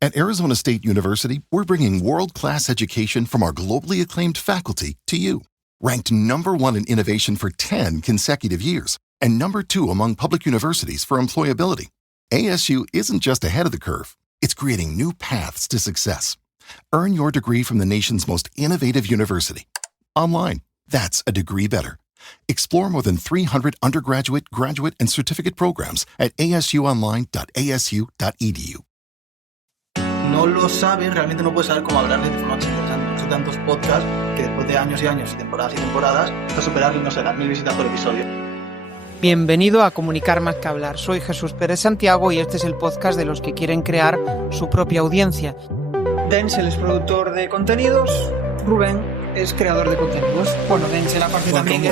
At Arizona State University, we're bringing world-class education from our globally acclaimed faculty to you. Ranked #1 in innovation for 10 consecutive years and #2 among public universities for employability, ASU isn't just ahead of the curve, it's creating new paths to success. Earn your degree from the nation's most innovative university. Online, that's a degree better. Explore more than 300 undergraduate, graduate, and certificate programs at asuonline.asu.edu. No lo sabes, realmente no puedes saber cómo hablarles de forma interesante. Son tantos podcasts que después de años y años y temporadas, hasta superar, no sé, las 1000 visitas por episodio. Bienvenido a Comunicar más que hablar. Soy Jesús Pérez Santiago y este es el podcast de los que quieren crear su propia audiencia. Denzel es productor de contenidos, Rubén es creador de contenidos. Bueno, Denzel aparte también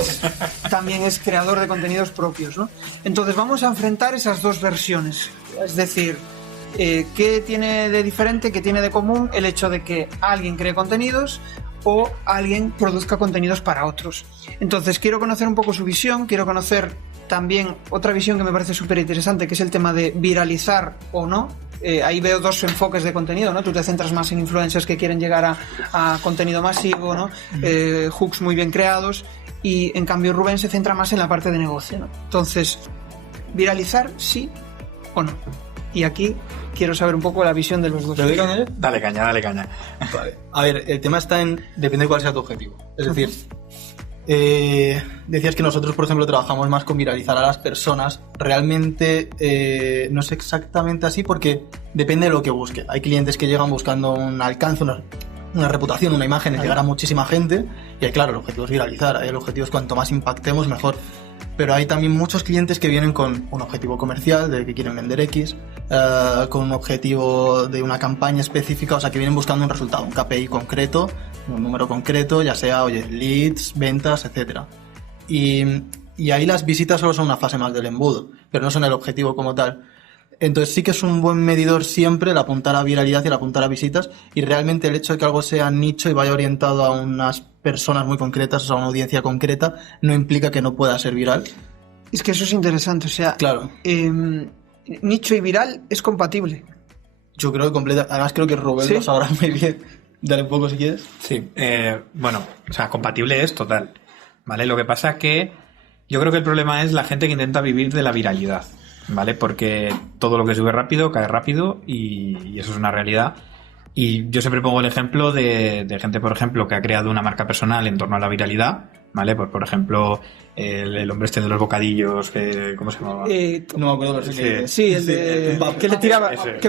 es creador de contenidos propios, ¿no? Entonces vamos a enfrentar esas dos versiones. Es decir, ¿qué tiene de diferente, qué tiene de común el hecho de que alguien cree contenidos o alguien produzca contenidos para otros? Entonces quiero conocer un poco su visión, quiero conocer también otra visión que me parece súper interesante, que es el tema de viralizar o no. Ahí veo dos enfoques de contenido, ¿no? Tú te centras más en influencers que quieren llegar a contenido masivo, ¿no? Hooks muy bien creados, y en cambio Rubén se centra más en la parte de negocio, ¿no? Entonces, ¿viralizar sí o no? Y aquí quiero saber un poco la visión de los dos. ¿Lo doy caña? Dale caña. Vale. A ver, el tema está en... Depende de cuál sea tu objetivo. Es decir, decías que nosotros, por ejemplo, trabajamos más con viralizar a las personas. Realmente no es exactamente así porque depende de lo que busque. Hay clientes que llegan buscando un alcance, una reputación, una imagen, llegar a muchísima gente. Y claro, el objetivo es viralizar. El objetivo es cuanto más impactemos, mejor. Pero hay también muchos clientes que vienen con un objetivo comercial, de que quieren vender X, con un objetivo de una campaña específica, o sea, que vienen buscando un resultado, un KPI concreto, un número concreto, ya sea, leads, ventas, etcétera. Y ahí las visitas solo son una fase más del embudo, pero no son el objetivo como tal. Entonces sí que es un buen medidor siempre el apuntar a viralidad y el apuntar a visitas, y realmente el hecho de que algo sea nicho y vaya orientado a unas personas muy concretas, o sea, a una audiencia concreta, no implica que no pueda ser viral. Es que eso es interesante, o sea, claro. Nicho y viral es compatible. Yo creo que completa. Además creo que Rubén lo sabrá muy bien. Dale un poco si quieres. Sí, bueno, o sea, compatible es total, ¿vale? Lo que pasa es que yo creo que el problema es la gente que intenta vivir de la viralidad, ¿vale? Porque todo lo que sube rápido cae rápido y eso es una realidad. Y yo siempre pongo el ejemplo de gente, por ejemplo, que ha creado una marca personal en torno a la viralidad, ¿vale? Pues, por ejemplo, el hombre este de los bocadillos, ¿cómo se llamaba? No me acuerdo, pero sí, el de... que le tiraba... Que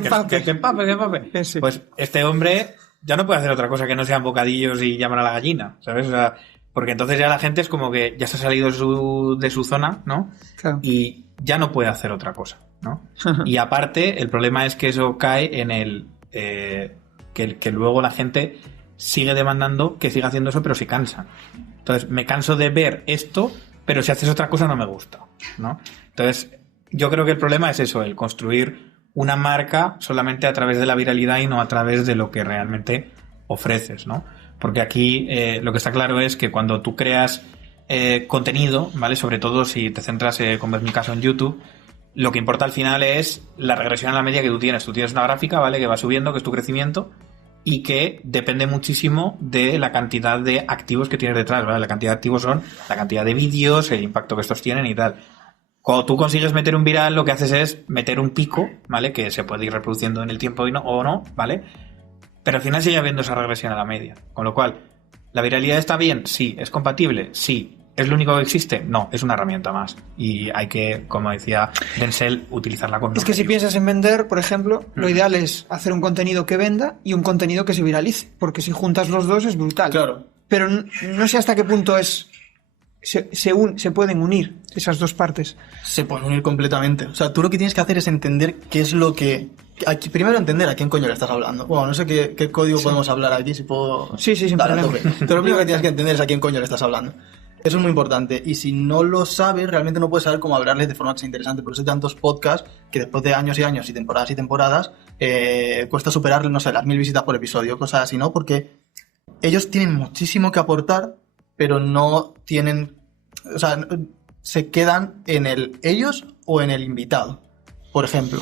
empape. Ese. Pues este hombre ya no puede hacer otra cosa que no sean bocadillos y llamar a la gallina, ¿sabes? O sea, porque entonces ya la gente es como que ya se ha salido de su zona, ¿no? Claro. Y ya no puede hacer otra cosa, ¿no? Y aparte, el problema es que eso cae en el... que luego la gente sigue demandando que siga haciendo eso, pero se cansa. Entonces, me canso de ver esto, pero si haces otra cosa no me gusta, ¿no? Entonces, yo creo que el problema es eso, el construir una marca solamente a través de la viralidad y no a través de lo que realmente ofreces, ¿no? Porque aquí lo que está claro es que cuando tú creas contenido, ¿vale? Sobre todo si te centras, como es mi caso, en YouTube, lo que importa al final es la regresión a la media que tú tienes. Tú tienes una gráfica, ¿vale? Que va subiendo, que es tu crecimiento, y que depende muchísimo de la cantidad de activos que tienes detrás, ¿vale? La cantidad de activos son la cantidad de vídeos, el impacto que estos tienen y tal. Cuando tú consigues meter un viral, lo que haces es meter un pico, ¿vale? Que se puede ir reproduciendo en el tiempo o no, ¿vale? Pero al final sigue habiendo esa regresión a la media. Con lo cual, ¿la viralidad está bien? Sí. ¿Es compatible? Sí. ¿Es lo único que existe? No, es una herramienta más. Y hay que, como decía Denzel, utilizarla con... Es que si piensas en vender, por ejemplo, lo ideal es hacer un contenido que venda y un contenido que se viralice. Porque si juntas los dos es brutal. Claro. Pero no sé hasta qué punto se pueden unir esas dos partes. Se pueden unir completamente. O sea, tú lo que tienes que hacer es entender qué es lo que... Primero entender a quién coño le estás hablando. Bueno, no sé qué código podemos hablar aquí, si puedo... Sí, sin problema. Pero lo primero que tienes que entender es a quién coño le estás hablando. Eso es muy importante. Y si no lo sabes, realmente no puedes saber cómo hablarles de forma que sea interesante. Por eso hay tantos podcasts que después de años y años y temporadas cuesta superar, no sé, las 1000 visitas por episodio, cosas así, ¿no? Porque ellos tienen muchísimo que aportar, pero no tienen... O sea, se quedan en el ellos o en el invitado, por ejemplo.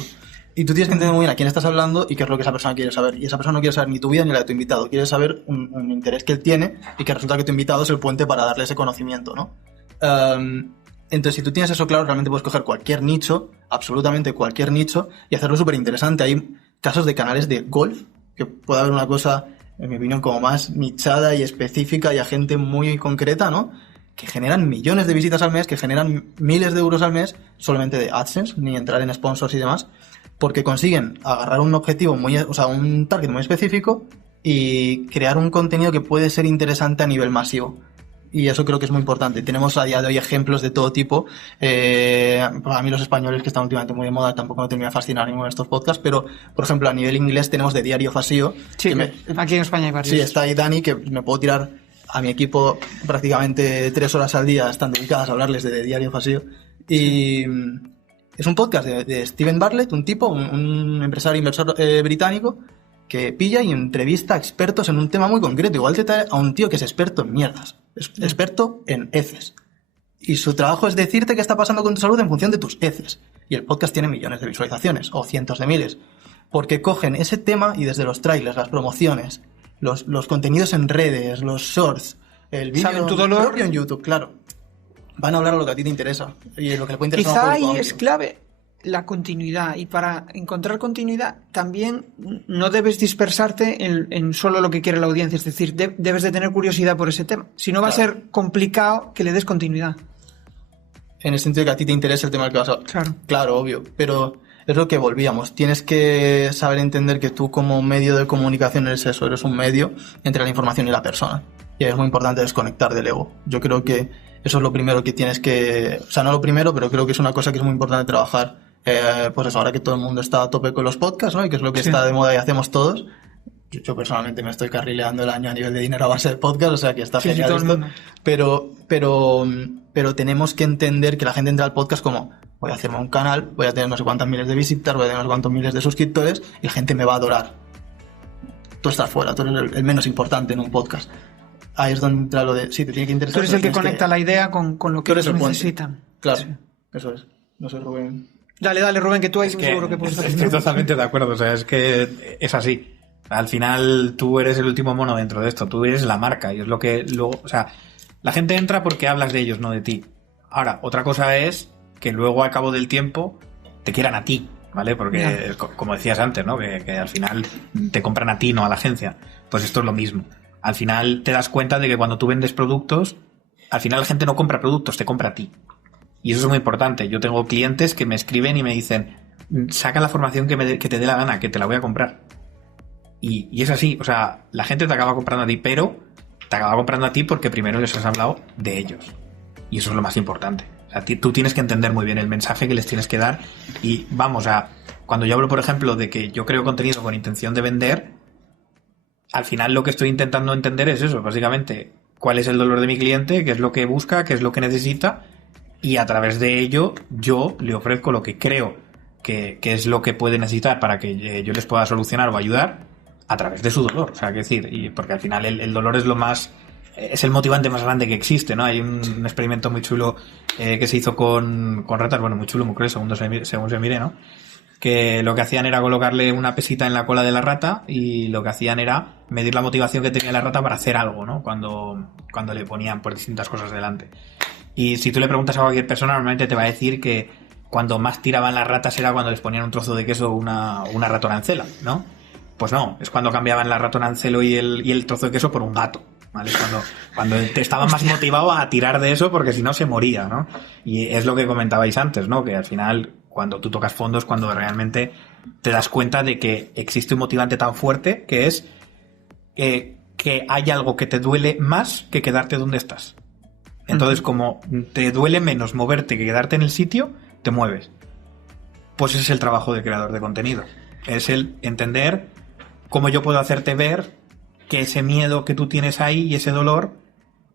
Y tú tienes que entender muy bien a quién estás hablando y qué es lo que esa persona quiere saber. Y esa persona no quiere saber ni tu vida ni la de tu invitado. Quiere saber un interés que él tiene y que resulta que tu invitado es el puente para darle ese conocimiento, ¿no? Entonces, si tú tienes eso claro, realmente puedes coger cualquier nicho, absolutamente cualquier nicho, y hacerlo súper interesante. Hay casos de canales de golf, que puede haber una cosa, en mi opinión, como más nichada y específica y a gente muy concreta, ¿no? Que generan millones de visitas al mes, que generan miles de euros al mes, solamente de AdSense, ni entrar en sponsors y demás, porque consiguen agarrar un objetivo un target muy específico y crear un contenido que puede ser interesante a nivel masivo. Y eso creo que es muy importante. Tenemos a día de hoy ejemplos de todo tipo. Para mí los españoles, que están últimamente muy de moda, tampoco me termina de fascinar ninguno de estos podcasts, pero, por ejemplo, a nivel inglés tenemos de Diario Fasío. Sí, aquí en España hay varios. Sí, está ahí Dani, que me puedo tirar a mi equipo prácticamente 3 horas al día, están dedicadas a hablarles de Diario Fasío. Y es un podcast de Steven Bartlett, un tipo, un empresario inversor británico, que pilla y entrevista a expertos en un tema muy concreto. Igual te trae a un tío que es experto en mierdas, es experto en heces. Y su trabajo es decirte qué está pasando con tu salud en función de tus heces. Y el podcast tiene millones de visualizaciones, o cientos de miles. Porque cogen ese tema y desde los trailers, las promociones, los contenidos en redes, los shorts, el vídeo tu dolor propio en YouTube, claro, van a hablar a lo que a ti te interesa. Y lo que le puede interesar quizá a un ahí público es amplio. clave la continuidad, y para encontrar continuidad también no debes dispersarte en solo lo que quiere la audiencia, es decir, debes de tener curiosidad por ese tema, si no va a Claro. ser complicado que le des continuidad. En el sentido de que a ti te interesa el tema del que vas a... Claro. Obvio, pero es lo que volvíamos. Tienes que saber entender que tú como medio de comunicación eres eso, eres un medio entre la información y la persona. Y es muy importante desconectar del ego. Yo creo que eso es lo primero que tienes que... O sea, no lo primero, pero creo que es una cosa que es muy importante trabajar. Pues eso, ahora que todo el mundo está a tope con los podcasts, ¿no? Y que es lo que está de moda y hacemos todos. Yo personalmente me estoy carrileando el año a nivel de dinero a base de podcast, o sea que está genial todo el esto. mundo. Pero tenemos que entender que la gente entra al podcast como: voy a hacerme un canal, voy a tener no sé cuántas miles de visitas, voy a tener no sé cuántos miles de suscriptores y la gente me va a adorar. Tú estás fuera, tú eres el menos importante en un podcast. Ahí es donde entra lo de, sí, te tiene que interesar. Tú eres el que conecta la idea con lo que ellos necesitan. Claro, Sí. eso es. No sé, Rubén. Dale, Rubén, que tú ahí Es seguro que puedes hacer. estoy totalmente de acuerdo, o sea, es que es así. Al final tú eres el último mono dentro de esto, tú eres la marca y es lo que luego, o sea, la gente entra porque hablas de ellos, no de ti. Ahora, otra cosa es que luego al cabo del tiempo te quieran a ti, ¿vale? Porque, como decías antes, ¿no? Que al final te compran a ti, no a la agencia. Pues esto es lo mismo. Al final te das cuenta de que cuando tú vendes productos, al final la gente no compra productos, te compra a ti. Y eso es muy importante. Yo tengo clientes que me escriben y me dicen: saca la formación que te dé la gana, que te la voy a comprar. Y es así, o sea, la gente te acaba comprando a ti, pero te acaba comprando a ti porque primero les has hablado de ellos. Y eso es lo más importante. O sea, tú tienes que entender muy bien el mensaje que les tienes que dar. Y vamos, cuando yo hablo, por ejemplo, de que yo creo contenido con intención de vender, al final lo que estoy intentando entender es eso, básicamente, cuál es el dolor de mi cliente, qué es lo que busca, qué es lo que necesita, y a través de ello yo le ofrezco lo que creo que es lo que puede necesitar para que yo les pueda solucionar o ayudar a través de su dolor. O sea, que decir, y porque al final el dolor es lo más, es el motivante más grande que existe, ¿no? Hay un experimento muy chulo que se hizo con ratas, bueno, muy chulo, muy cruel, según se mire, ¿no? Que lo que hacían era colocarle una pesita en la cola de la rata y lo que hacían era medir la motivación que tenía la rata para hacer algo, ¿no? Cuando le ponían por distintas cosas delante. Y si tú le preguntas a cualquier persona, normalmente te va a decir que cuando más tiraban las ratas era cuando les ponían un trozo de queso o una ratonancela, ¿no? Pues no, es cuando cambiaban la ratonancelo y el trozo de queso por un gato, ¿vale? Cuando te estaba más motivado a tirar de eso porque si no se moría, ¿no? Y es lo que comentabais antes, ¿no? Que al final, cuando tú tocas fondo es cuando realmente te das cuenta de que existe un motivante tan fuerte que es que hay algo que te duele más que quedarte donde estás. Entonces, como te duele menos moverte que quedarte en el sitio, te mueves. Pues ese es el trabajo de creador de contenido. Es el entender cómo yo puedo hacerte ver que ese miedo que tú tienes ahí y ese dolor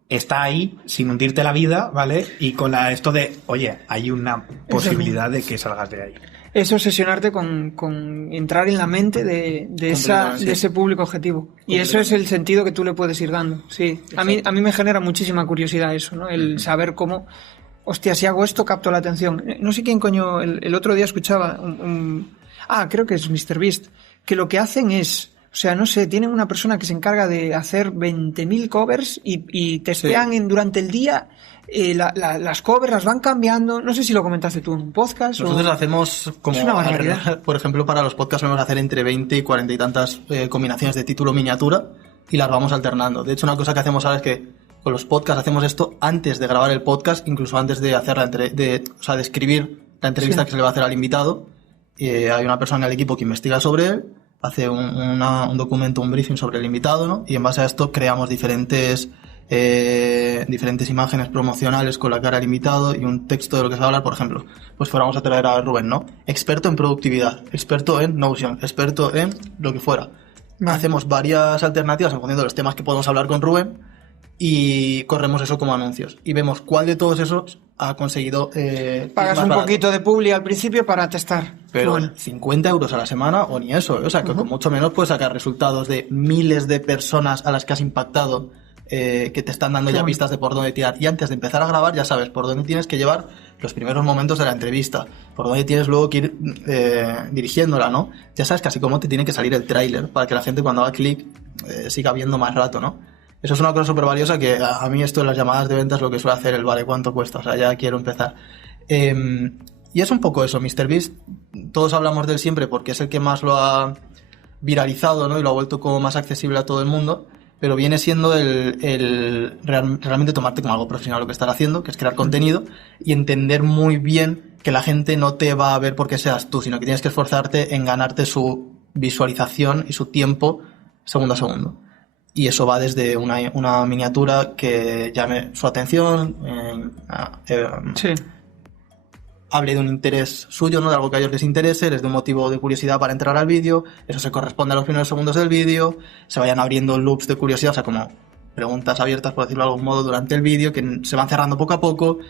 está ahí sin hundirte la vida, ¿vale? Y con esto de, oye, hay una posibilidad de que salgas de ahí. Es obsesionarte con entrar en la mente de ese público objetivo. Y eso es el sentido que tú le puedes ir dando. Sí. A mí me genera muchísima curiosidad eso, ¿no? El saber cómo, hostia, si hago esto capto la atención. No sé quién coño, el otro día escuchaba creo que es MrBeast, que lo que hacen es, o sea, no sé, tienen una persona que se encarga de hacer 20.000 covers y testean durante el día las covers, las van cambiando. No sé si lo comentaste tú en un podcast. Nosotros hacemos como, es una barbaridad. Por ejemplo, para los podcasts vamos a hacer entre 20 y 40 y tantas combinaciones de título miniatura y las vamos alternando. De hecho, una cosa que hacemos ahora es que con los podcasts hacemos esto antes de grabar el podcast, incluso antes de hacer de escribir la entrevista que se le va a hacer al invitado. Hay una persona en el equipo que investiga sobre él, hace un documento, un briefing sobre el invitado, ¿no? Y en base a esto creamos diferentes imágenes promocionales con la cara del invitado y un texto de lo que se va a hablar. Por ejemplo, pues fuéramos a traer a Rubén, ¿no? Experto en productividad, experto en Notion, experto en lo que fuera. Vale. Hacemos varias alternativas en función de los temas que podemos hablar con Rubén y corremos eso como anuncios y vemos cuál de todos esos ha conseguido pagas un poquito de publi al principio para testar, pero 50 euros a la semana o ni eso, o sea que con mucho menos puedes sacar resultados de miles de personas a las que has impactado, que te están dando ya pistas de por dónde tirar, y antes de empezar a grabar ya sabes por dónde tienes que llevar los primeros momentos de la entrevista, por dónde tienes luego que ir dirigiéndola, ¿no? Ya sabes casi cómo te tiene que salir el tráiler para que la gente cuando haga clic siga viendo más rato, ¿no? Eso es una cosa súper valiosa que a mí esto de las llamadas de ventas lo que suele hacer el vale, ¿cuánto cuesta? O sea, ya quiero empezar. Y es un poco eso, MrBeast, todos hablamos de él siempre porque es el que más lo ha viralizado, ¿no? Y lo ha vuelto como más accesible a todo el mundo, pero viene siendo realmente tomarte como algo profesional lo que estás haciendo, que es crear contenido y entender muy bien que la gente no te va a ver porque seas tú, sino que tienes que esforzarte en ganarte su visualización y su tiempo segundo a segundo. Y eso va desde una miniatura que llame su atención, hable de un interés suyo, ¿no? De algo que a ellos les interese, les dé un motivo de curiosidad para entrar al vídeo, eso se corresponde a los primeros segundos del vídeo, se vayan abriendo loops de curiosidad, o sea, como preguntas abiertas, por decirlo de algún modo, durante el vídeo, que se van cerrando poco a poco.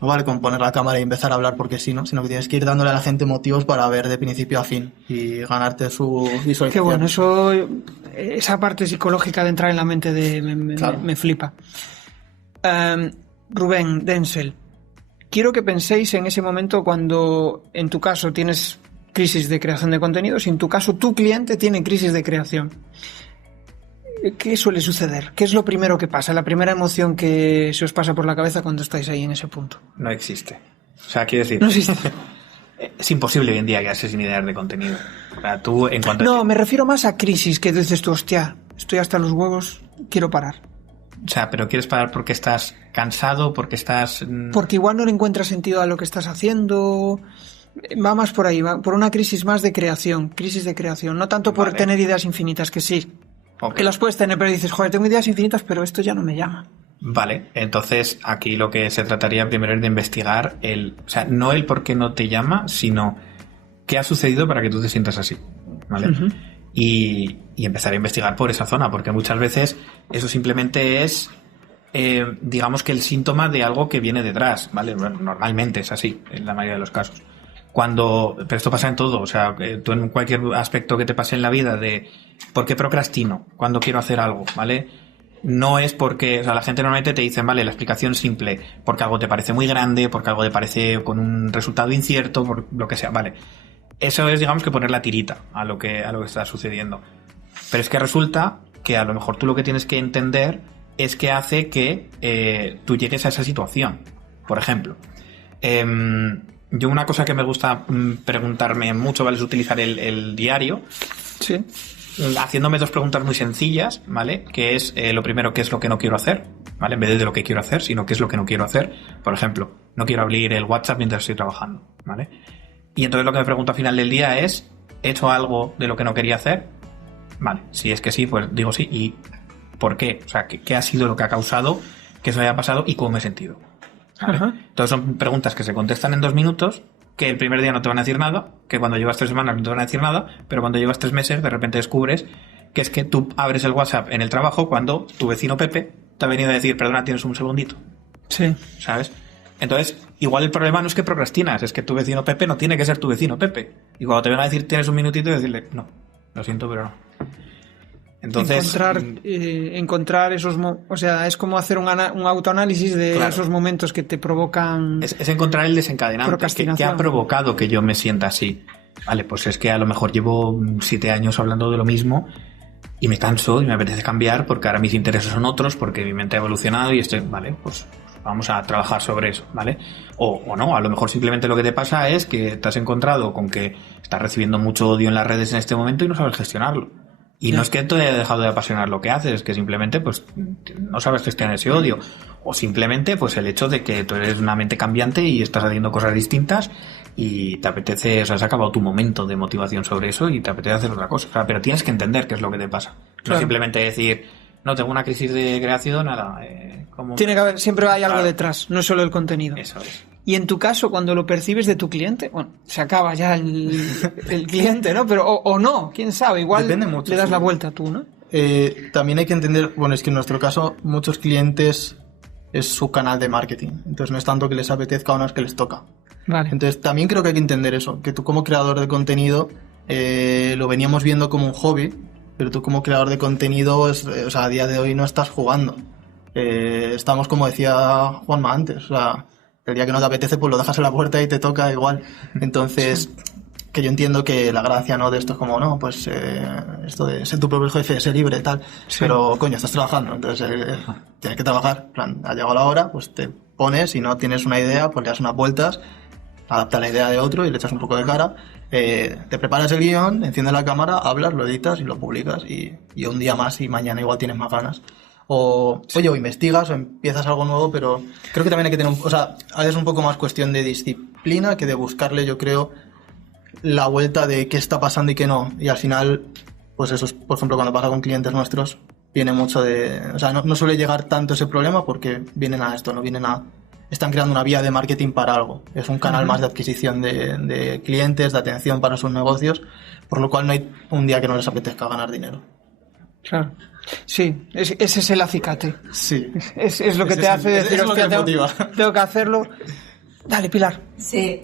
No vale con poner la cámara y empezar a hablar porque sí, ¿no? Sino que tienes que ir dándole a la gente motivos para ver de principio a fin y ganarte su visualización. Qué bueno, esa parte psicológica de entrar en la mente me flipa. Rubén, Denzel, quiero que penséis en ese momento cuando en tu caso tienes crisis de creación de contenidos y en tu caso tu cliente tiene crisis de creación. ¿Qué suele suceder? ¿Qué es lo primero que pasa? La primera emoción que se os pasa por la cabeza cuando estáis ahí en ese punto. No existe. O sea, quiero decir... No existe. Es imposible hoy en día quedarse sin ideas de contenido. O sea, tú en cuanto... No, me refiero más a crisis, que dices tú, hostia, estoy hasta los huevos, quiero parar. O sea, pero ¿quieres parar porque estás cansado? ¿Porque estás...? Porque igual no le encuentras sentido a lo que estás haciendo... Va más por ahí, va por una crisis más de creación, no tanto por tener ideas infinitas, que sí. Okay. Que las puedes tener, pero dices, joder, tengo ideas infinitas, pero esto ya no me llama. Vale, entonces aquí lo que se trataría primero es de investigar o sea, no el por qué no te llama, sino qué ha sucedido para que tú te sientas así, ¿vale? Uh-huh. Y empezar a investigar por esa zona, porque muchas veces eso simplemente es, digamos que el síntoma de algo que viene detrás, ¿vale? Bueno, normalmente es así, en la mayoría de los casos. Pero esto pasa en todo, o sea, tú en cualquier aspecto que te pase en la vida de ¿por qué procrastino cuando quiero hacer algo? ¿Vale? No es porque, o sea, la gente normalmente te dice, vale, la explicación simple, porque algo te parece muy grande, porque algo te parece con un resultado incierto, por lo que sea, vale. Eso es, digamos, que poner la tirita a lo que está sucediendo. Pero es que resulta que a lo mejor tú lo que tienes que entender es que hace que tú llegues a esa situación. Por ejemplo, yo una cosa que me gusta preguntarme mucho, ¿vale? Es utilizar el diario. Sí. Haciéndome dos preguntas muy sencillas, ¿vale? Que es, lo primero, ¿qué es lo que no quiero hacer? ¿Vale? En vez de lo que quiero hacer, sino qué es lo que no quiero hacer. Por ejemplo, no quiero abrir el WhatsApp mientras estoy trabajando, ¿vale? Y entonces lo que me pregunto al final del día es, ¿he hecho algo de lo que no quería hacer? Vale, si es que sí, pues digo sí. ¿Y por qué? O sea, ¿qué ha sido lo que ha causado que eso haya pasado y cómo me he sentido? ¿Vale? Uh-huh. Entonces son preguntas que se contestan en 2 minutos, que el primer día no te van a decir nada, que cuando llevas 3 semanas no te van a decir nada, pero cuando llevas 3 meses de repente descubres que es que tú abres el WhatsApp en el trabajo cuando tu vecino Pepe te ha venido a decir, perdona, ¿tienes un segundito? Sí. ¿Sabes? Entonces, igual el problema no es que procrastinas, es que tu vecino Pepe no tiene que ser tu vecino Pepe. Y cuando te van a decir, tienes un minutito, decirle, no, lo siento, pero no. Entonces, encontrar esos... O sea, es como hacer un autoanálisis de esos momentos que te provocan... Es encontrar el desencadenante que ha provocado que yo me sienta así. Vale, pues es que a lo mejor llevo 7 años hablando de lo mismo y me canso y me apetece cambiar porque ahora mis intereses son otros, porque mi mente ha evolucionado y estoy, vale, pues vamos a trabajar sobre eso, ¿vale? O no, a lo mejor simplemente lo que te pasa es que te has encontrado con que estás recibiendo mucho odio en las redes en este momento y no sabes gestionarlo. Y no es que te haya dejado de apasionar lo que haces, es que simplemente pues no sabes gestionar ese odio. O simplemente pues el hecho de que tú eres una mente cambiante y estás haciendo cosas distintas y te apetece, o sea, has acabado tu momento de motivación sobre eso y te apetece hacer otra cosa. O sea, pero tienes que entender qué es lo que te pasa. Claro. No simplemente decir, no, tengo una crisis de creación, nada. Tiene que haber, siempre hay algo detrás, no es solo el contenido. Eso es. Y en tu caso, cuando lo percibes de tu cliente, bueno, se acaba ya el cliente, ¿no? Pero o no, quién sabe, igual Depende mucho, le das sí. la vuelta tú, ¿no? También hay que entender, bueno, es que en nuestro caso muchos clientes es su canal de marketing, entonces no es tanto que les apetezca o no, es que les toca. Vale. Entonces también creo que hay que entender eso, que tú como creador de contenido lo veníamos viendo como un hobby, pero tú como creador de contenido, o sea, a día de hoy no estás jugando. Estamos, como decía Juanma antes, o sea, el día que no te apetece pues lo dejas en la puerta y te toca igual. Entonces, que yo entiendo que la gracia, ¿no?, de esto es como, no, pues esto de ser tu propio jefe, ser libre, tal, pero coño, estás trabajando, entonces tienes que trabajar, en plan, ha llegado la hora, pues te pones, si no tienes una idea, pues le das unas vueltas, adapta la idea de otro y le echas un poco de cara, te preparas el guión, enciendes la cámara, hablas, lo editas y lo publicas y un día más y mañana igual tienes más ganas. O, oye, o investigas o empiezas algo nuevo, pero creo que también hay que tener o sea, es un poco más cuestión de disciplina que de buscarle, yo creo, la vuelta de qué está pasando y qué no. Y al final, pues eso es, por ejemplo, cuando pasa con clientes nuestros, viene mucho de... O sea, no suele llegar tanto ese problema porque vienen a esto, no vienen a... Están creando una vía de marketing para algo. Es un canal más de adquisición de clientes, de atención para sus negocios, por lo cual no hay un día que no les apetezca ganar dinero. Claro. Sí, ese es el acicate. Sí. Es lo que te hace decir, hostia, tengo que hacerlo. Dale, Pilar. Sí,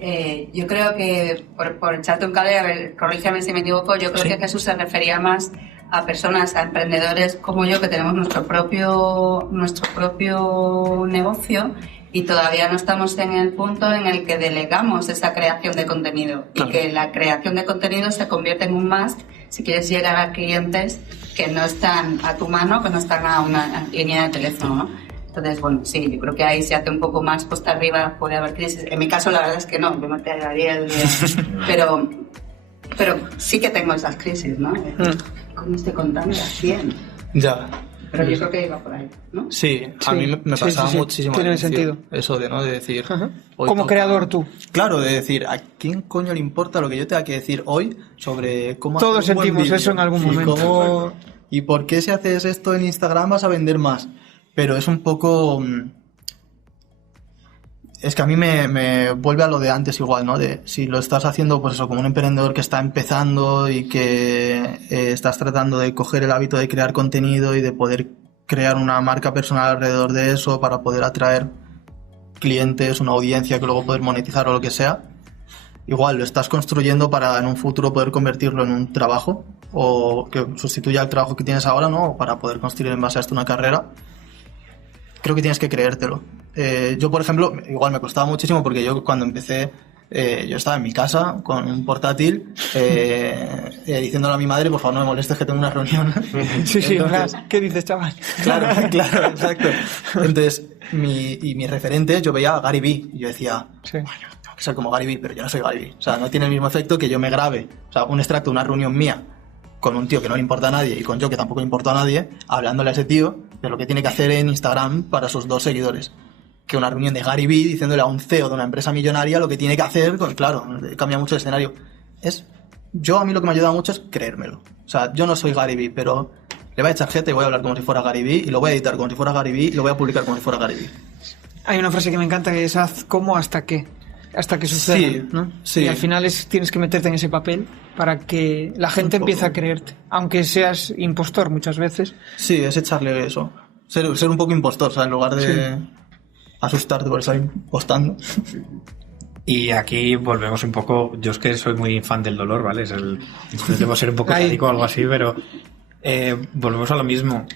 yo creo que, por echarte un cable, a ver, corrígeme si me equivoco, yo creo que Jesús se refería más a personas, a emprendedores como yo, que tenemos nuestro propio negocio y todavía no estamos en el punto en el que delegamos esa creación de contenido y que la creación de contenido se convierte en un must si quieres llegar a clientes que no están a tu mano, que no están a una línea de teléfono, ¿no? Entonces, bueno, sí, yo creo que ahí se hace un poco más costa arriba, puede haber crisis. En mi caso, la verdad es que no, yo me pegaría el día. Pero sí que tengo esas crisis, ¿no? ¿Cómo estoy contando? Bien. Ya. Pero yo creo que iba por ahí, ¿no? Sí, a mí me pasaba muchísimo. Tiene sentido. Eso de, ¿no?, de decir... Como creador tú. Claro, de decir, ¿a quién coño le importa lo que yo tenga que decir hoy sobre cómo Todos hacer un buen sentimos vídeo? eso en algún momento. ¿Y por qué si haces esto en Instagram vas a vender más? Pero es un poco... Es que a mí me vuelve a lo de antes igual, ¿no? De si lo estás haciendo, pues eso, como un emprendedor que está empezando y que estás tratando de coger el hábito de crear contenido y de poder crear una marca personal alrededor de eso para poder atraer clientes, una audiencia que luego poder monetizar o lo que sea. Igual lo estás construyendo para en un futuro poder convertirlo en un trabajo o que sustituya el trabajo que tienes ahora, ¿no? O para poder construir en base a esto una carrera. Creo que tienes que creértelo. Yo, por ejemplo, igual me costaba muchísimo porque yo cuando empecé, yo estaba en mi casa con un portátil diciéndole a mi madre, por favor no me molestes que tengo una reunión. Sí, Entonces, ¿qué dices, chaval? Claro, exacto. Entonces, mi referente, yo veía a Gary Vee y yo decía, bueno, tengo que ser como Gary Vee, pero yo no soy Gary Vee. O sea, no tiene el mismo efecto que yo me grabe, o sea, un extracto de una reunión mía con un tío que no le importa a nadie y con yo que tampoco le importa a nadie, hablándole a ese tío de lo que tiene que hacer en Instagram para sus 2 seguidores. Que una reunión de Gary Vee diciéndole a un CEO de una empresa millonaria lo que tiene que hacer, pues claro, cambia mucho el escenario. A mí lo que me ayuda mucho es creérmelo. O sea, yo no soy Gary Vee, pero le voy a echar jeta y voy a hablar como si fuera Gary Vee y lo voy a editar como si fuera Gary Vee y lo voy a publicar como si fuera Gary Vee. Hay una frase que me encanta que es haz como hasta que suceda, sí, ¿no? Sí. Y al final tienes que meterte en ese papel para que la gente empiece a creerte, aunque seas impostor muchas veces. Sí, es echarle eso. Ser un poco impostor, o sea, en lugar de asustarte por estar impostando. Y aquí volvemos un poco, yo es que soy muy fan del dolor, ¿vale? Debo ser un poco médico o algo así, pero Volvemos a lo mismo.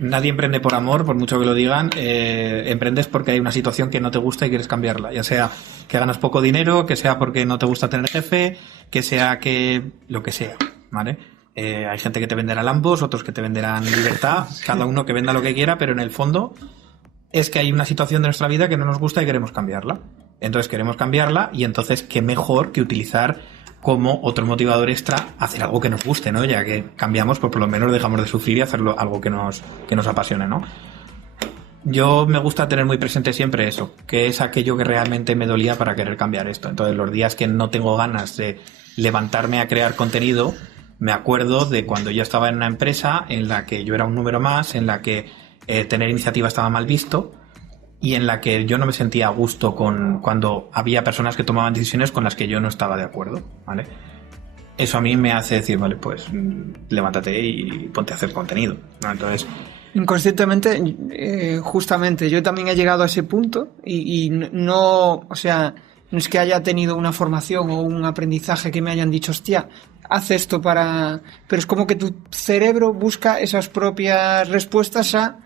Nadie emprende por amor, por mucho que lo digan. Emprendes porque hay una situación que no te gusta y quieres cambiarla. Ya sea que ganas poco dinero, que sea porque no te gusta tener jefe, que sea que... lo que sea, ¿vale? Hay gente que te venderá Lambos, otros que te venderán libertad, cada uno que venda lo que quiera, pero en el fondo es que hay una situación de nuestra vida que no nos gusta y queremos cambiarla. Entonces queremos cambiarla y entonces qué mejor que utilizar como otro motivador extra hacer algo que nos guste, ¿no? Ya que cambiamos, pues por lo menos dejamos de sufrir y hacerlo algo que nos apasione, ¿no? Yo me gusta tener muy presente siempre eso, que es aquello que realmente me dolía para querer cambiar esto. Entonces los días que no tengo ganas de levantarme a crear contenido, me acuerdo de cuando yo estaba en una empresa en la que yo era un número más, en la que tener iniciativa estaba mal visto y en la que yo no me sentía a gusto cuando había personas que tomaban decisiones con las que yo no estaba de acuerdo, ¿vale? Eso a mí me hace decir, vale, pues levántate y ponte a hacer contenido, ¿no? Entonces... Inconscientemente, justamente, yo también he llegado a ese punto y no, o sea, no es que haya tenido una formación o un aprendizaje que me hayan dicho, hostia, haz esto para... Pero es como que tu cerebro busca esas propias respuestas a...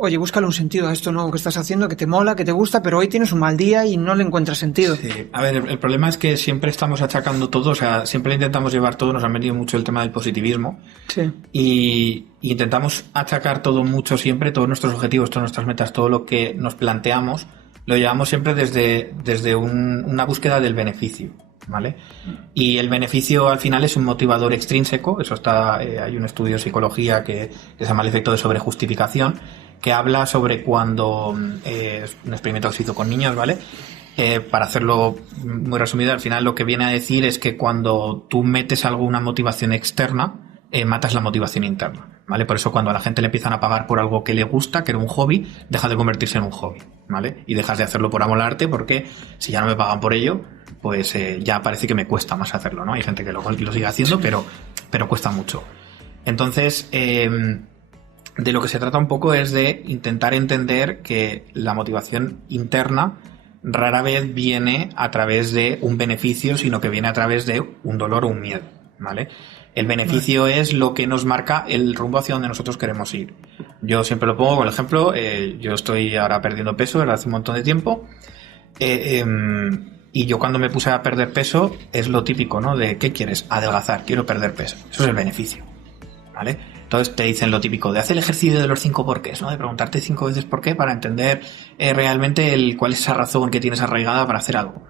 Oye, búscale un sentido a esto nuevo que estás haciendo, que te mola, que te gusta, pero hoy tienes un mal día y no le encuentras sentido. Sí, a ver, el problema es que siempre estamos achacando todo, o sea, siempre intentamos llevar todo, nos ha metido mucho el tema del positivismo. Sí. Y intentamos achacar todo mucho siempre, todos nuestros objetivos, todas nuestras metas, todo lo que nos planteamos, lo llevamos siempre desde una búsqueda del beneficio, ¿vale? Y el beneficio al final es un motivador extrínseco, eso está, hay un estudio de psicología que se llama el efecto de sobrejustificación, que habla sobre cuando es un experimento que se hizo con niños, ¿vale? Para hacerlo muy resumido, al final lo que viene a decir es que cuando tú metes alguna motivación externa, matas la motivación interna, ¿vale? Por eso cuando a la gente le empiezan a pagar por algo que le gusta, que era un hobby, deja de convertirse en un hobby, ¿vale? Y dejas de hacerlo por amor al arte porque si ya no me pagan por ello, pues ya parece que me cuesta más hacerlo, ¿no? Hay gente que lo sigue haciendo, pero cuesta mucho. Entonces... de lo que se trata un poco es de intentar entender que la motivación interna rara vez viene a través de un beneficio, sino que viene a través de un dolor o un miedo, ¿vale? El beneficio es lo que nos marca el rumbo hacia donde nosotros queremos ir. Yo siempre lo pongo con el ejemplo, yo estoy ahora perdiendo peso desde hace un montón de tiempo, y yo cuando me puse a perder peso es lo típico, ¿no? De ¿qué quieres? Adelgazar, quiero perder peso. Eso es el beneficio, ¿vale? Entonces te dicen lo típico de hacer el ejercicio de los 5 porqués, ¿no? De preguntarte 5 veces por qué para entender realmente cuál es esa razón que tienes arraigada para hacer algo.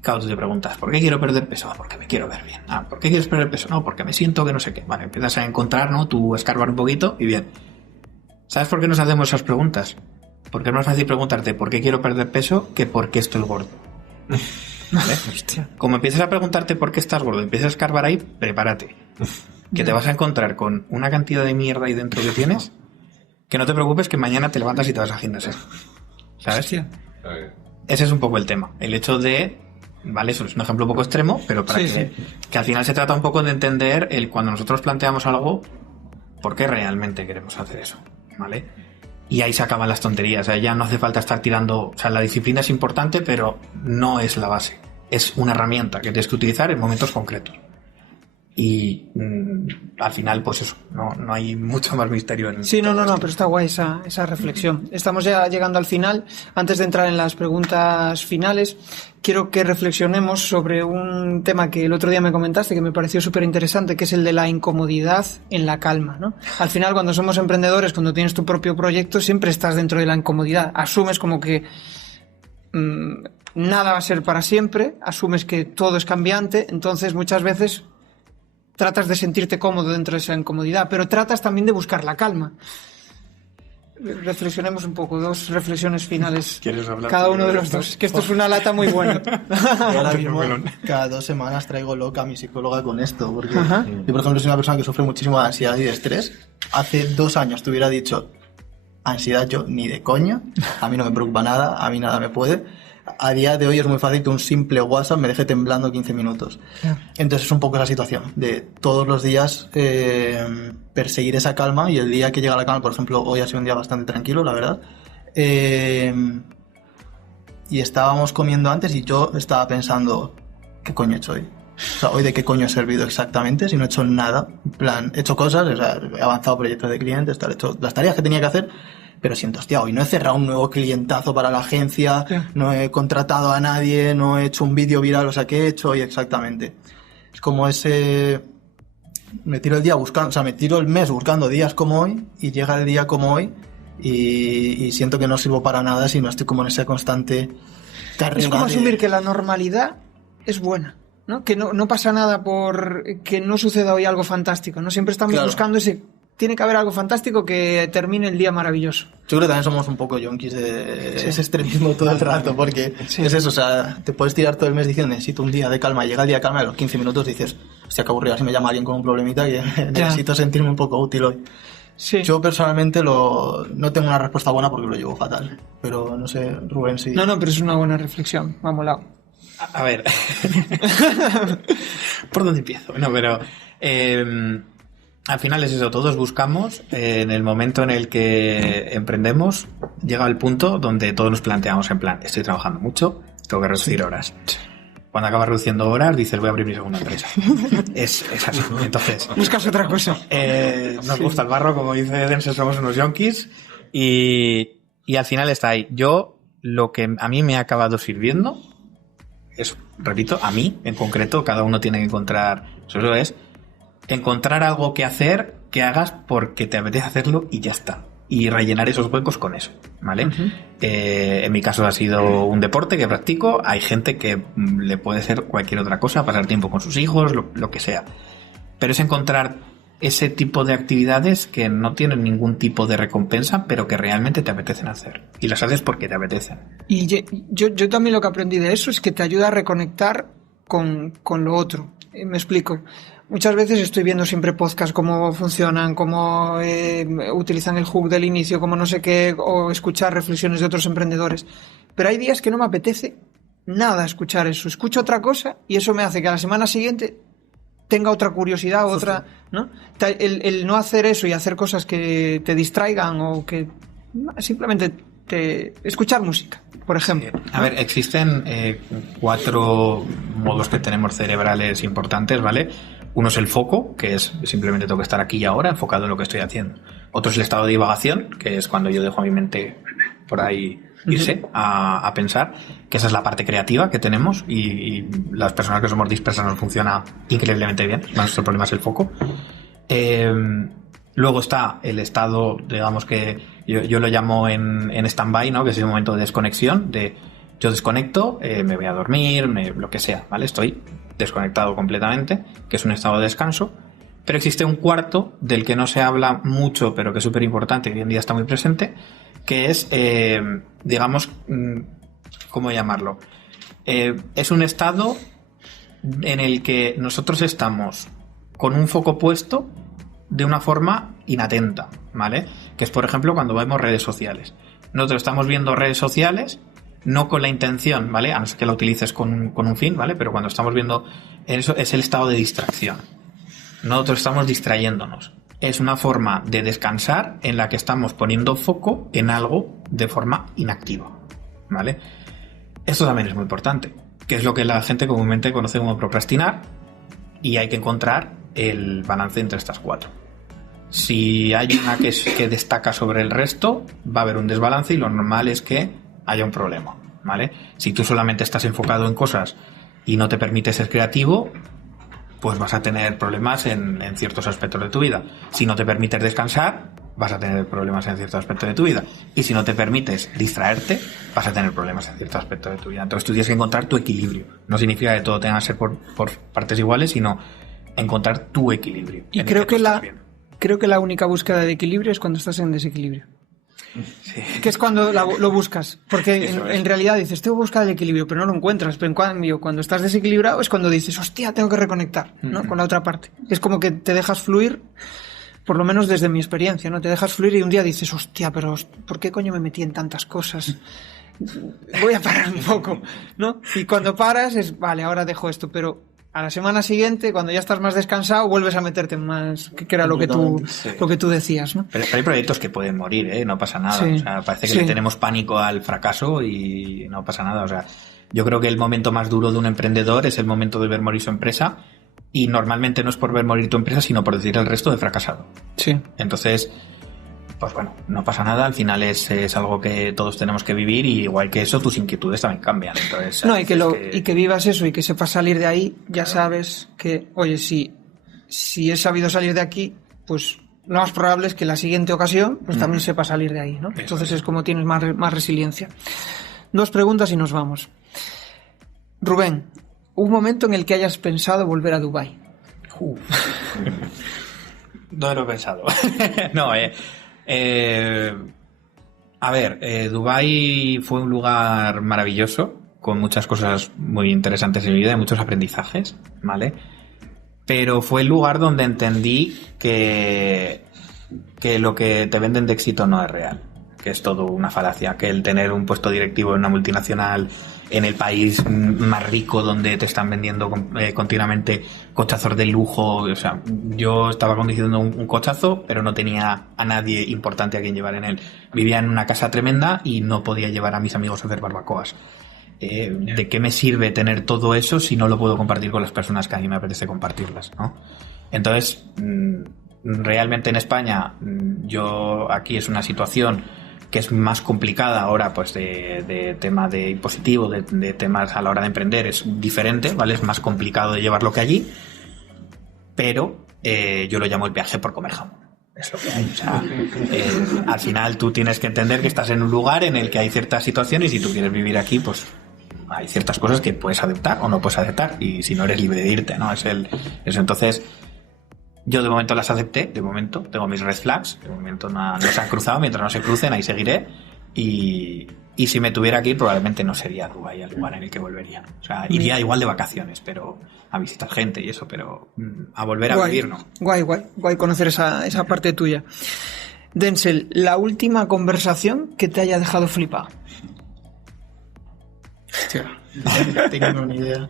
Claro, tú te preguntas, ¿por qué quiero perder peso? Porque me quiero ver bien. ¿Por qué quieres perder peso? No, porque me siento que no sé qué. Vale, empiezas a encontrar, ¿no? Tú escarbar un poquito y bien. ¿Sabes por qué nos hacemos esas preguntas? Porque es más fácil preguntarte por qué quiero perder peso que por qué estoy gordo. ¿Vale? Como empiezas a preguntarte por qué estás gordo, empiezas a escarbar ahí, prepárate. Que te vas a encontrar con una cantidad de mierda ahí dentro que tienes, que no te preocupes que mañana te levantas y te vas a gimnasio. ¿Sabes? Ese es un poco el tema. El hecho de... Vale, eso es un ejemplo un poco extremo, pero para que al final se trata un poco de entender cuando nosotros planteamos algo, ¿por qué realmente queremos hacer eso? ¿Vale? Y ahí se acaban las tonterías. O sea, ya no hace falta estar tirando... O sea, la disciplina es importante, pero no es la base. Es una herramienta que tienes que utilizar en momentos concretos. Y al final, pues eso, no hay mucho más misterio en... Sí, no, pero está guay esa reflexión. Estamos ya llegando al final. Antes de entrar en las preguntas finales, quiero que reflexionemos sobre un tema que el otro día me comentaste, que me pareció súper interesante, que es el de la incomodidad en la calma, ¿no? Al final, cuando somos emprendedores, cuando tienes tu propio proyecto, siempre estás dentro de la incomodidad. Asumes como que nada va a ser para siempre, asumes que todo es cambiante, entonces muchas veces... tratas de sentirte cómodo dentro de esa incomodidad, pero tratas también de buscar la calma. Reflexionemos un poco, 2 reflexiones finales. ¿Quieres hablar cada uno de los dos? Es que esto es una lata muy buena. Yo ahora mismo, cada 2 semanas traigo loca a mi psicóloga con esto, porque yo, por ejemplo, soy una persona que sufre muchísimo de ansiedad y de estrés. Hace 2 años te hubiera dicho, ansiedad yo ni de coña, a mí no me preocupa nada, a mí nada me puede. A día de hoy es muy fácil que un simple WhatsApp me deje temblando 15 minutos. Entonces es un poco la situación de todos los días perseguir esa calma, y el día que llega la calma, por ejemplo, hoy ha sido un día bastante tranquilo, la verdad. Y estábamos comiendo antes y yo estaba pensando, ¿qué coño he hecho hoy? O sea, hoy de qué coño he servido exactamente si no he hecho nada. En plan, he hecho cosas, o sea, he avanzado proyectos de clientes, he hecho las tareas que tenía que hacer, pero siento, hostia, hoy no he cerrado un nuevo clientazo para la agencia, no he contratado a nadie, no he hecho un vídeo viral, o sea, ¿qué he hecho hoy exactamente? Es como ese... Me tiro el día buscando, o sea, me tiro el mes buscando días como hoy y llega el día como hoy y siento que no sirvo para nada si no estoy como en ese constante carga. Es como asumir que la normalidad es buena, ¿no? Que no pasa nada por que no suceda hoy algo fantástico, ¿no? Siempre estamos buscando ese... Tiene que haber algo fantástico que termine el día maravilloso. Yo creo que también somos un poco yonkis de ese extremismo todo el rato, porque es eso, o sea, te puedes tirar todo el mes diciendo necesito un día de calma, llega el día de calma y a los 15 minutos dices, hostia, qué aburrido, si me llama alguien con un problemita que necesito sentirme un poco útil hoy. Sí. Yo personalmente no tengo una respuesta buena porque lo llevo fatal, pero no sé, Rubén, si... No, pero es una buena reflexión, me ha molado. A ver, ¿por dónde empiezo? No, pero... al final es eso, todos buscamos, en el momento en el que emprendemos, llega el punto donde todos nos planteamos en plan, estoy trabajando mucho, tengo que reducir horas. Cuando acabas reduciendo horas, dices, voy a abrir mi segunda empresa. es así. Entonces... Buscas otra cosa. Nos gusta el barro, como dice Dense, somos unos yonkis, y al final está ahí. Yo, lo que a mí me ha acabado sirviendo, es, repito, a mí, en concreto, cada uno tiene que encontrar, eso es... encontrar algo que hacer, que hagas porque te apetece hacerlo y ya está. Y rellenar esos huecos con eso, ¿vale? Uh-huh. En mi caso ha sido un deporte que practico. Hay gente que le puede ser cualquier otra cosa, pasar tiempo con sus hijos, lo que sea. Pero es encontrar ese tipo de actividades que no tienen ningún tipo de recompensa, pero que realmente te apetecen hacer. Y las haces porque te apetecen. Y yo también lo que aprendí de eso es que te ayuda a reconectar con lo otro. Me explico. Muchas veces estoy viendo siempre podcasts, cómo funcionan, cómo utilizan el hook del inicio, cómo no sé qué, o escuchar reflexiones de otros emprendedores. Pero hay días que no me apetece nada escuchar eso. Escucho otra cosa y eso me hace que a la semana siguiente tenga otra curiosidad, otra, ¿no? El no hacer eso y hacer cosas que te distraigan o que simplemente escuchar música, por ejemplo. Sí. A ver, existen 4 modos que tenemos cerebrales importantes, ¿vale? Uno es el foco, que es simplemente tengo que estar aquí y ahora, enfocado en lo que estoy haciendo. Otro es el estado de divagación, que es cuando yo dejo a mi mente por ahí irse a pensar, que esa es la parte creativa que tenemos y las personas que somos dispersas nos funciona increíblemente bien. Nuestro problema es el foco. Luego está el estado, digamos que yo lo llamo en stand-by, ¿no? Que es el momento de desconexión, de yo desconecto, me voy a dormir, lo que sea, ¿vale? Estoy desconectado completamente, que es un estado de descanso. Pero existe un cuarto del que no se habla mucho, pero que es súper importante y hoy en día está muy presente, que es, digamos, ¿cómo llamarlo? Es un estado en el que nosotros estamos con un foco puesto de una forma inatenta, ¿vale? Que es, por ejemplo, cuando vemos redes sociales. Nosotros estamos viendo redes sociales no con la intención, ¿vale? A no ser que la utilices con un fin, ¿vale? Pero cuando estamos viendo eso es el estado de distracción. Nosotros estamos distrayéndonos. Es una forma de descansar en la que estamos poniendo foco en algo de forma inactiva, ¿vale? Esto también es muy importante, que es lo que la gente comúnmente conoce como procrastinar, y hay que encontrar el balance entre estas 4. Si hay una que destaca sobre el resto, va a haber un desbalance y lo normal es que haya un problema, ¿vale? Si tú solamente estás enfocado en cosas y no te permite ser creativo, pues vas a tener problemas en ciertos aspectos de tu vida. Si no te permites descansar, vas a tener problemas en ciertos aspectos de tu vida. Y si no te permites distraerte, vas a tener problemas en ciertos aspectos de tu vida. Entonces tú tienes que encontrar tu equilibrio. No significa que todo tenga que ser por partes iguales, sino encontrar tu equilibrio. Y creo que la única búsqueda de equilibrio es cuando estás en desequilibrio. Sí. Que es cuando lo buscas, porque en realidad dices, tengo que buscar el equilibrio, pero no lo encuentras. Pero en cambio, cuando estás desequilibrado es cuando dices, hostia, tengo que reconectar, ¿no? Con la otra parte. Es como que te dejas fluir, por lo menos desde mi experiencia, ¿no? Te dejas fluir y un día dices, hostia, pero ¿por qué coño me metí en tantas cosas? Voy a parar un poco, ¿no? Y cuando paras es, vale, ahora dejo esto, pero a la semana siguiente, cuando ya estás más descansado, vuelves a meterte más, que era lo que tú decías, ¿no? Pero hay proyectos que pueden morir, ¿eh? No pasa nada. Sí. O sea, parece que le tenemos pánico al fracaso y no pasa nada. O sea, Yo creo que el momento más duro de un emprendedor es el momento de ver morir su empresa, y normalmente no es por ver morir tu empresa, sino por decir el resto de fracasado. Sí. Entonces, pues bueno, no pasa nada, al final es algo que todos tenemos que vivir, y igual que eso, tus inquietudes también cambian. Entonces, No, y que vivas eso y que sepas salir de ahí, ya sabes que, oye, si he sabido salir de aquí, pues lo más probable es que la siguiente ocasión pues también sepa salir de ahí, ¿no? Entonces es como tienes más resiliencia. 2 preguntas y nos vamos. Rubén, un momento en el que hayas pensado volver a Dubái. No lo he pensado. No, a ver, Dubái fue un lugar maravilloso, con muchas cosas muy interesantes en mi vida y muchos aprendizajes, ¿vale? Pero fue el lugar donde entendí que lo que te venden de éxito no es real, que es todo una falacia, que el tener un puesto directivo en una multinacional en el país más rico, donde te están vendiendo continuamente cochazos de lujo, o sea, yo estaba conduciendo un cochazo, pero no tenía a nadie importante a quien llevar en él. Vivía en una casa tremenda y no podía llevar a mis amigos a hacer barbacoas. ¿De qué me sirve tener todo eso si no lo puedo compartir con las personas que a mí me apetece compartirlas, ¿no? Entonces, realmente en España, yo aquí es una situación que es más complicada ahora, pues de tema de impositivo, de temas a la hora de emprender, es diferente, ¿vale? Es más complicado de llevarlo que allí, pero yo lo llamo el viaje por comer jamón. Es lo que hay. O sea, al final tú tienes que entender que estás en un lugar en el que hay ciertas situaciones, y si tú quieres vivir aquí, pues hay ciertas cosas que puedes aceptar o no puedes aceptar, y si no, eres libre de irte, ¿no? Eso. Entonces, yo de momento las acepté, de momento tengo mis red flags, de momento no se han cruzado, mientras no se crucen ahí seguiré, y si me tuviera que ir, probablemente no sería Dubái el lugar en el que volvería. O sea, iría igual de vacaciones, pero a visitar gente y eso, pero a volver a vivir, ¿no? Guay conocer esa parte tuya. Denzel, la última conversación que te haya dejado flipado. Hostia, no tengo ni idea.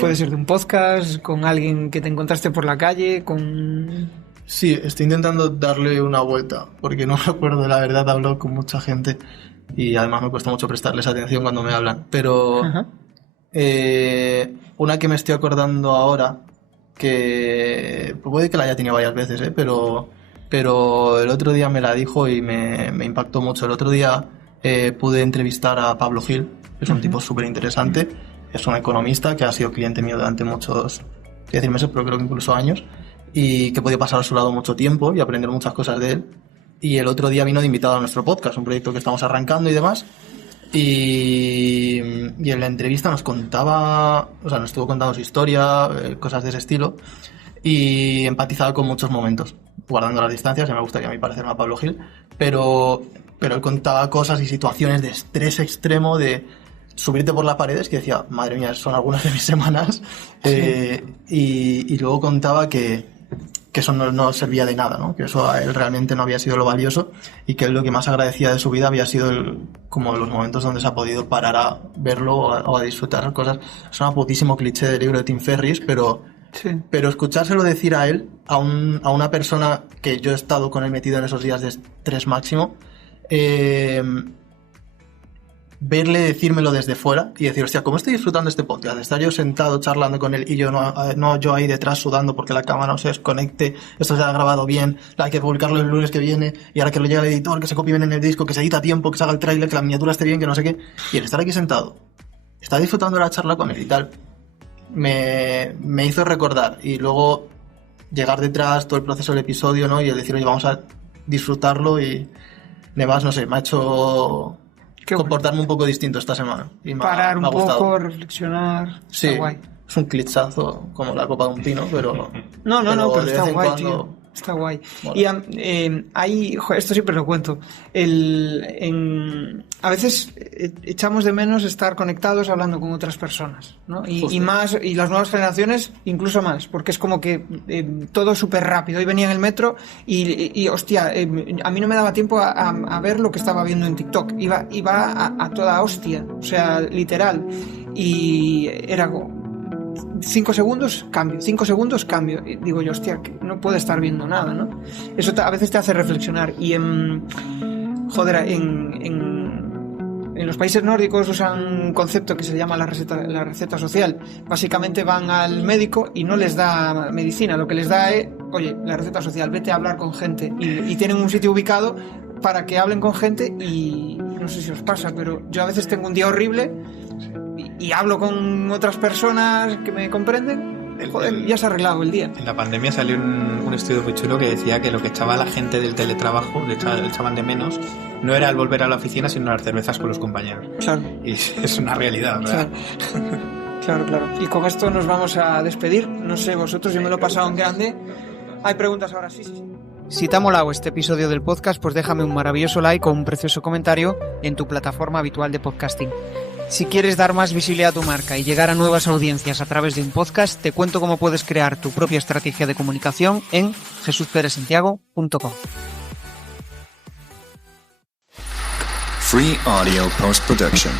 Puede ser de un podcast, con alguien que te encontraste por la calle, con... Sí, estoy intentando darle una vuelta, porque no me acuerdo, la verdad, hablo con mucha gente y además me cuesta mucho prestarles atención cuando me hablan, pero una que me estoy acordando ahora, que puede que la haya tenido varias veces, pero el otro día me la dijo y me impactó mucho. El otro día pude entrevistar a Pablo Gil, que es un tipo súper interesante, es un economista que ha sido cliente mío durante muchos, quiero decir meses, pero creo que incluso años, y que he podido pasar a su lado mucho tiempo y aprender muchas cosas de él. Y el otro día vino de invitado a nuestro podcast, un proyecto que estamos arrancando y demás, y en la entrevista nos contaba, o sea, nos estuvo contando su historia, cosas de ese estilo, y empatizaba con muchos momentos, guardando las distancias, ya me gustaría a mí parecerme a Pablo Gil, pero él contaba cosas y situaciones de estrés extremo, de subirte por las paredes, que decía, madre mía, son algunas de mis semanas, y luego contaba que eso no servía de nada, ¿no? Que eso a él realmente no había sido lo valioso, y que él lo que más agradecía de su vida había sido como los momentos donde se ha podido parar a verlo o a disfrutar cosas. Es un putísimo cliché del libro de Tim Ferriss, pero escuchárselo decir a él, a una persona que yo he estado con él metido en esos días de estrés máximo, verle decírmelo desde fuera y decir, hostia, ¿cómo estoy disfrutando este podcast? Estar yo sentado charlando con él y yo yo ahí detrás sudando porque la cámara no se desconecte, esto se ha grabado bien, hay que publicarlo el lunes que viene, y ahora que lo llega el editor, que se copie bien en el disco, que se edita a tiempo, que se haga el tráiler, que la miniatura esté bien, que no sé qué, y el estar aquí sentado, estar disfrutando de la charla con él y tal, me hizo recordar, y luego llegar detrás todo el proceso del episodio, ¿no? Y el decir, oye, vamos a disfrutarlo, y además, no sé, me ha hecho comportarme un poco distinto esta semana. Y parar me ha un gustado. Poco, reflexionar. Sí, está guay. Es un clichazo como la copa de un pino, pero... pero de está vez en guay, cuando... tío. Está guay. Bueno. Y esto siempre lo cuento. A veces echamos de menos estar conectados hablando con otras personas, ¿no? Y más, y las nuevas generaciones incluso más, porque es como que todo súper rápido. Hoy venía en el metro y hostia, a mí no me daba tiempo a ver lo que estaba viendo en TikTok. Iba a toda hostia, o sea, literal. Y era 5 segundos, cambio, 5 segundos, cambio. Y digo yo, hostia, que no puedo estar viendo nada, ¿no? Eso a veces te hace reflexionar. Y en En los países nórdicos usan un concepto que se llama la receta social. Básicamente van al médico y no les da medicina, lo que les da es, oye, la receta social, vete a hablar con gente. Y tienen un sitio ubicado para que hablen con gente y no sé si os pasa, pero yo a veces tengo un día horrible y hablo con otras personas que me comprenden. Joder, ya se ha arreglado el día. En la pandemia salió un estudio muy chulo que decía que lo que echaba la gente del teletrabajo, le echaban de menos, no era el volver a la oficina, sino las cervezas con los compañeros. Claro. Y es una realidad, ¿verdad? Claro. Y con esto nos vamos a despedir. No sé vosotros, yo me lo he pasado en grande. ¿Hay preguntas ahora? Sí. Si te ha molado este episodio del podcast, pues déjame un maravilloso like o un precioso comentario en tu plataforma habitual de podcasting. Si quieres dar más visibilidad a tu marca y llegar a nuevas audiencias a través de un podcast, te cuento cómo puedes crear tu propia estrategia de comunicación en jesusperezsantiago.com. Free audio post-production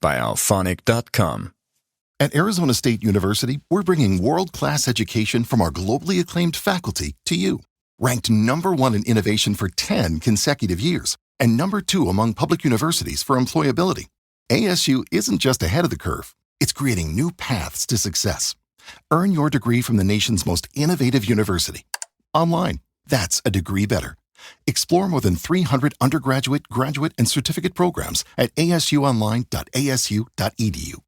by alphonic.com. At Arizona State University, we're bringing world-class education from our globally acclaimed faculty to you. Ranked #1 in innovation for 10 consecutive years and #2 among public universities for employability, ASU isn't just ahead of the curve, it's creating new paths to success. Earn your degree from the nation's most innovative university. Online, that's a degree better. Explore more than 300 undergraduate, graduate, and certificate programs at asuonline.asu.edu.